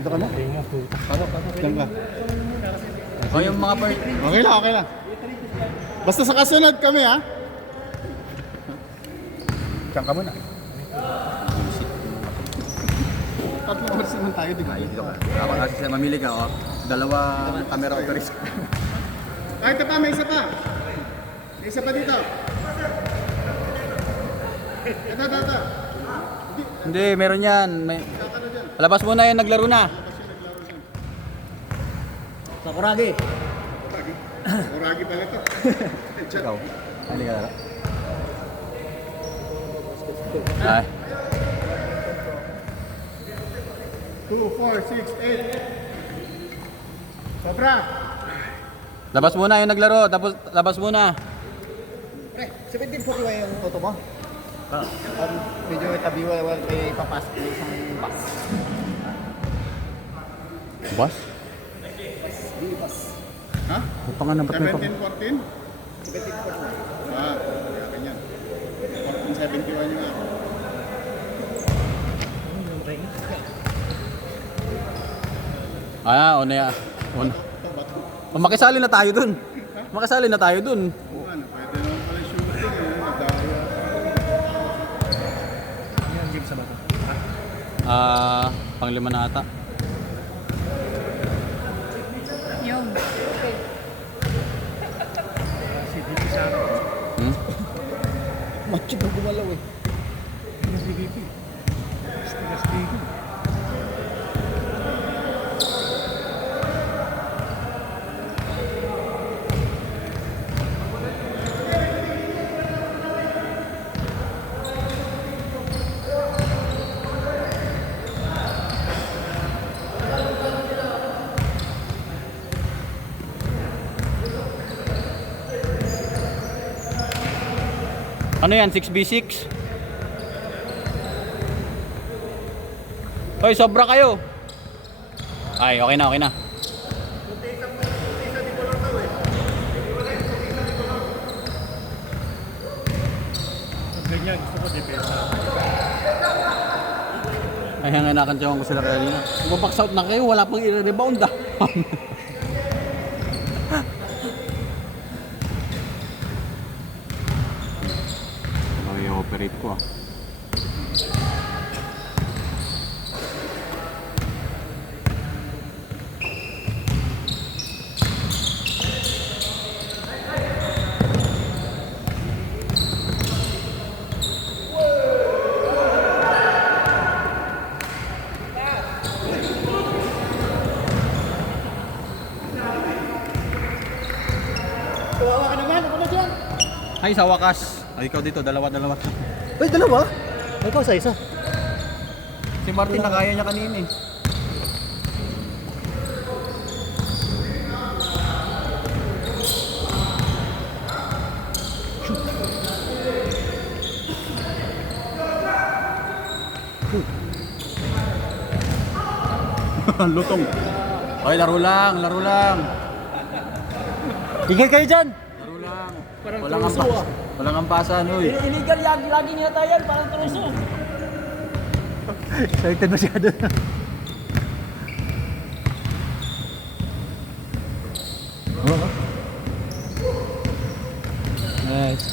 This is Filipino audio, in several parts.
Dito ka na? Diyan ka. O yung mga part. Okay lang, okay lang. Basta sa kasunod kami ha. Diyan ka muna. Tatlong oras naman tayo, di ba? Ay, dito ka. Ako kasi siya mamili ka, oh. Dalawang camera operation. Ay, ito pa, may isa pa. May isa pa dito. Ito. Hindi, meron yan. May... Labas mo na yan, naglaro na. Sakuragi. Uragi pala ito. Ikaw. Hindi ka laro. Ay. 2, 4, 6, 8. Sobra. Labas muna yung naglaro, tapos labas muna. Pre, 1741 yung auto mo? Medyo itabi wala may papasok yung isang bus. Boss? Di bus. Ha? Ito nga nabat may 1714? 1714. Ah, kaya ganyan. 1471 yung ako. Ah, una ya. Una. Makisali na tayo dun. Makisali na tayo dun. Oo, ano, pwede naman pala shooting. Nagdaya. Yan, game sa bato. Panglima na ata. Yung. Okay. Si DP sa akin. Machi ba gumalaw eh. Yung si DP. Stigas-stigo. Ano yan? 6v6? Hoy, sobra kayo. Ay, okay na, okay na. Ganyan, gusto ko depensa. Ay, hanggang nakantyawan ko sila kanina. Mabox out na kayo, wala pang i-rebound ah. Okay, operate ko ah. Kawawa ka naman, ako na dyan. Ay, sa wakas. Ay, ikaw dito, dalawa-dalawa. Ay, dalawa? Ay, ikaw sa isa. Si Martin nakaya niya kanina eh. Lutong. Ay, laro lang, laro lang. Tigil kayo dyan. Laro lang. Parang Walang truso, ampas. ah. Walang ampasan, uy. Illegal lagi niya tayo yan, parang truso. Excited masyado. Nice.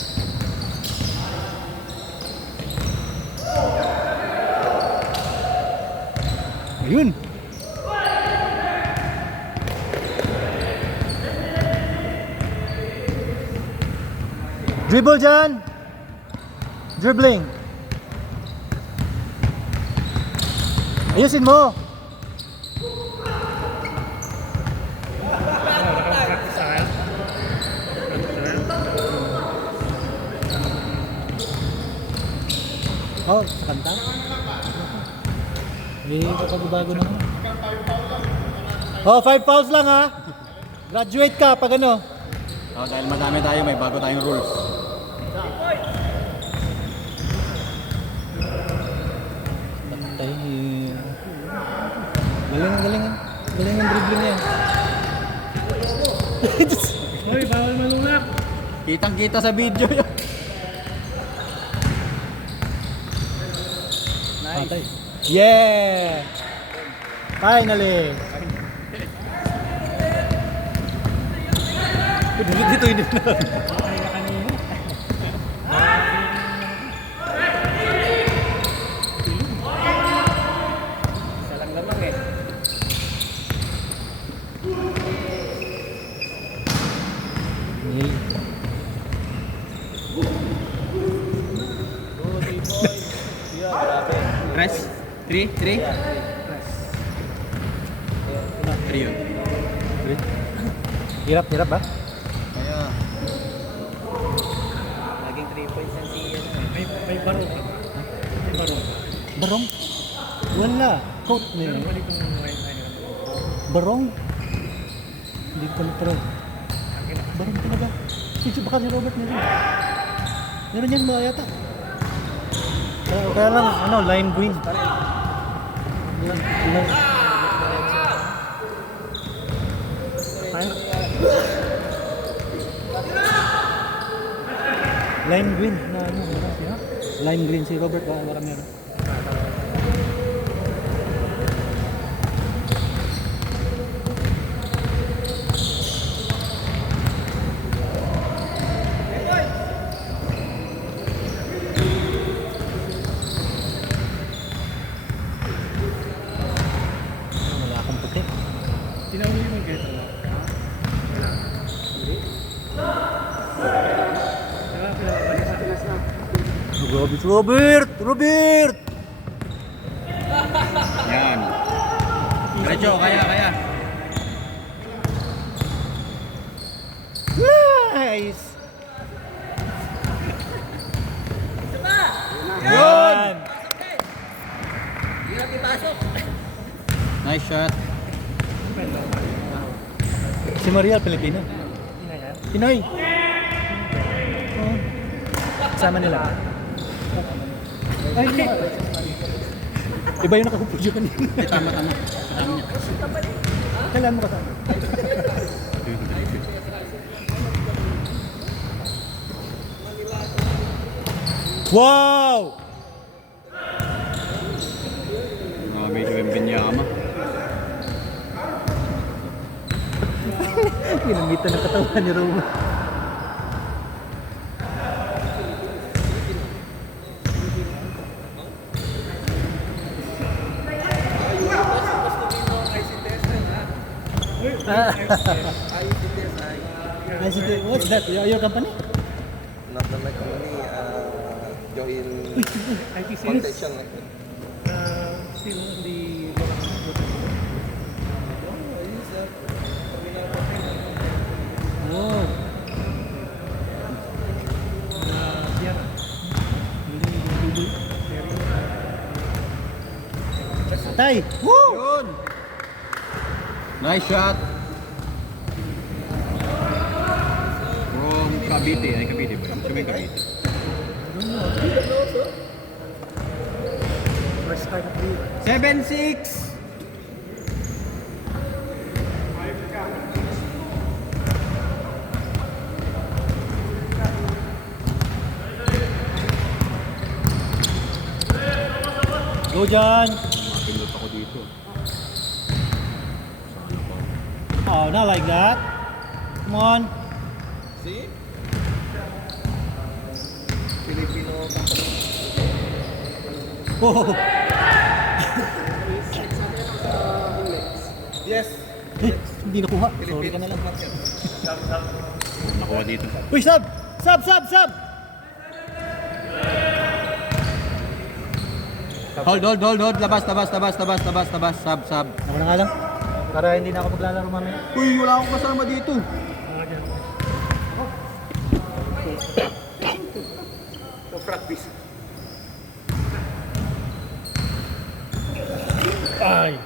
Ayun. Dribble dyan. Dribbling. Ayusin mo. Oh, sa kanta? Eh, kapag-bago na. Oh, 5 fouls lang ha. Graduate ka pag ano. Oh, dahil madami tayo, may bago tayong rules. Patay. Galing. Galing ang dribbling niya. Hoy, bawal malulak. Kitang-kita sa video yun. Patay. Yeah! Finally! Dito yun. Isa lang lamang eh. Rest. 3? 3? 3 yun. Hirap ba? Kaya, Laging 3 points ang siya. May baro ka ba? May baro ka. Barong? Wala. Coat na yun. Balik kong Barong? Hindi ko pro. Barong talaga. Sige, baka si Robert meron. Meron yan mga yata. Kaya lang, lime green. Lime green na wala siya. Lime green si Robert, wala meron. Wala akong puti. Tinawag yung mag-getter mo. Robert! yan. Diretso, kaya. Nice! Yun! Hirap ipasok. Nice shot. Si Maria, Pilipino. Pinoy. Oh. Kasama nila. Ay, iba yung nakakumpulyo kanina. Tama. Kailan mo kasama? Wow! Medyo empenyama. Ginamitan ng katawan ni Roma. What's that? Your company? Not the my company, join IT sales. contention like that. Still on the Oh. Sierra. Tay! Woo! Yun. Nice shot. From Cavite. Ay, Cavite ba? Siya may Cavite. First start of the 7-6. Go John! Mapindot ako dito. Oh, not like that. Come on. See? Filipino company. Oh. Yes. Hindi nakuha. Sorry ka na lang. Nakuha dito. Uy, sub! Sub! Hold. Labas. Sub. Ako na nga lang. Para hindi na ako maglalaro mamaya. Uy, wala akong kasama dito. So practice. Ay!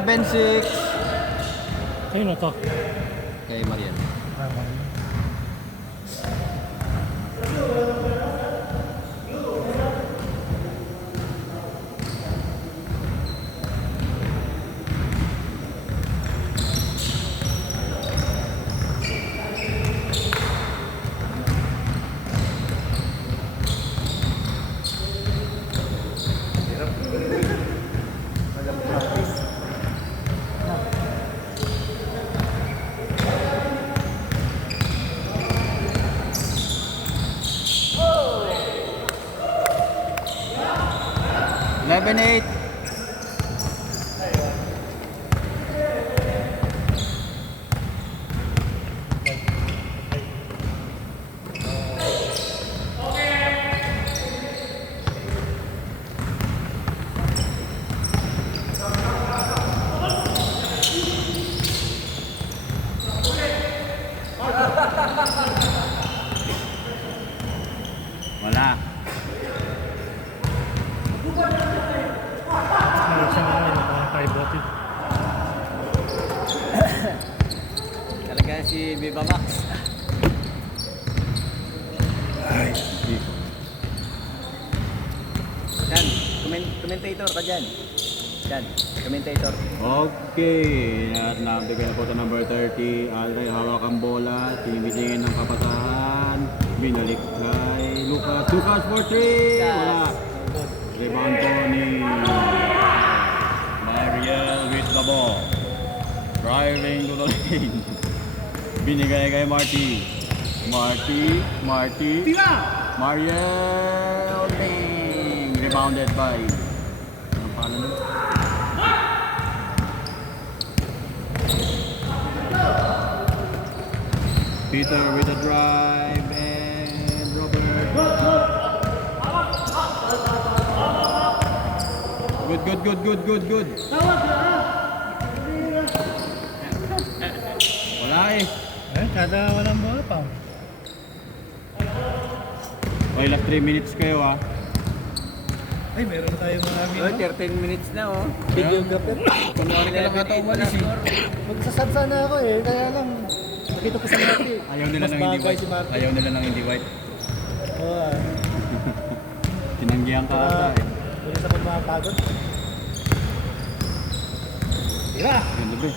11-6. Ayun na to. Kay Marian. Eleven eight. Wala. Siya na yun, naka-5-botted. Talaga si Viva Max. Ay. Yan, commentator ka dyan. Yan, commentator. Okay, at nabigay na po ito number 30. Alray hawak ang bola, tinitingin ng kapasahan. Binalik kay Lucas. Lucas for 3! Wala. Rebound po ni Mariel with the ball. Driving to the lane. Binigay kay Marty. Marty. Mariel Ding. Rebounded by. Anong pala nun? Peter with a drive and Robert. Good. Wala eh. Eh, kada walang bola pa. Okay, last 3 minutes kayo ah. Ay, meron tayong marami. Oh, 13 minutes na oh. Videographer. Kunwari ka lang ata umalis eh. Magsasadsa na ako eh, kaya lang. Nakita ko sa Marty. Ayaw nila Mas ng hindi bagay white. si Marty. Ayaw nila ng hindi white. Oo ah. Tinanggihan ka ata eh. Ulit ako makapagod. Tira! Ganda ba eh.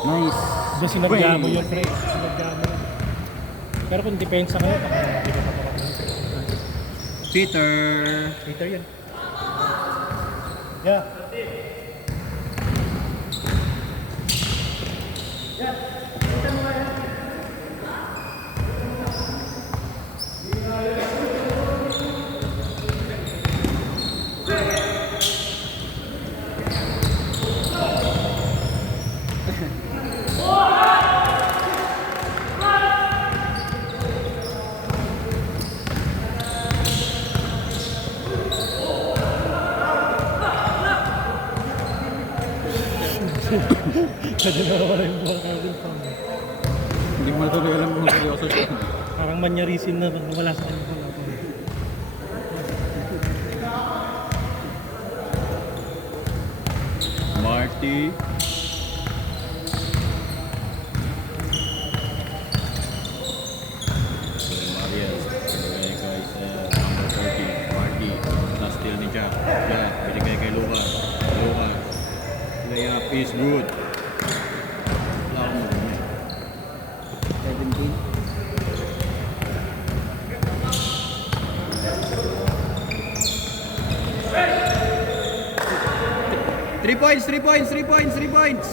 Nice. Doon sinagya mo yun, pre. Sinagya mo yun. Pero kung depensa kayo, baka hindi ka papakapagod. Peter. Peter yan. Yeah. Kasi nawawala yung buwan ka rin pa. Hindi mo na tuloy alam kung seryoso siya. Parang manyarisin na wala sa kanya pala. Marty. Mariel. Binigay kay number 30. Marty. Last steal ni Jack. Jack. Binigay kay Lucas. Layup is good. Wala akong maganda. 17. Three points. 3 points.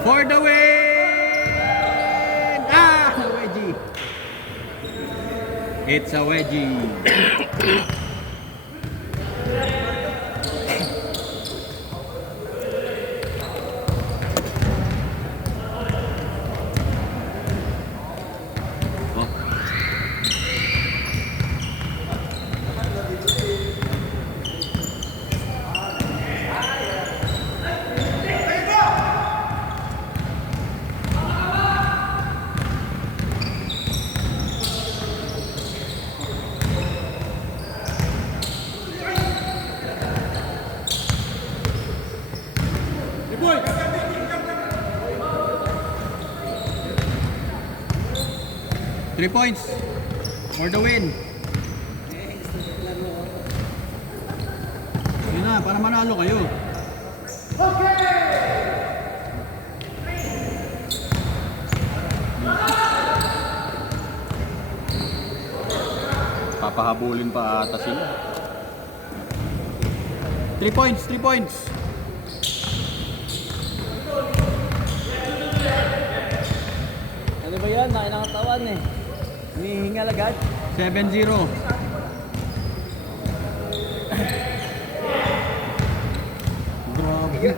For the win! Ah! Wedgie! It's a wedgie. 3 points for the win. Yun na, para manalo kayo. Papahabulin pa ata sila. 3 points, 3 points. Ano ba yan? Nakinakatawan eh. Hinihingal agad. 7-0. Grabe.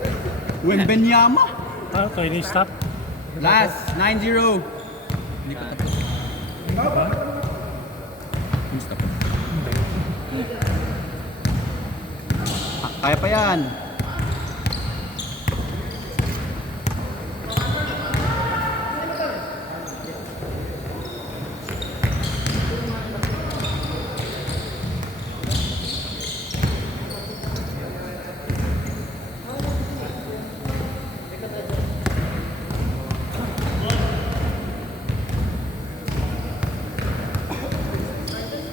Wembenyama. Ah, okay, ni-stop. Last, 9-0. Hindi pa tapos. Hindi tapos. Kaya pa yan.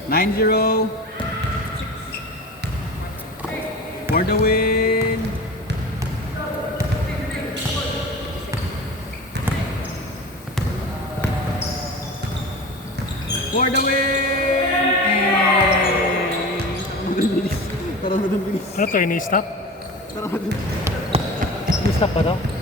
Nine zero for the win. For the win. Ano to, ni-stop? Ni-stop ba to?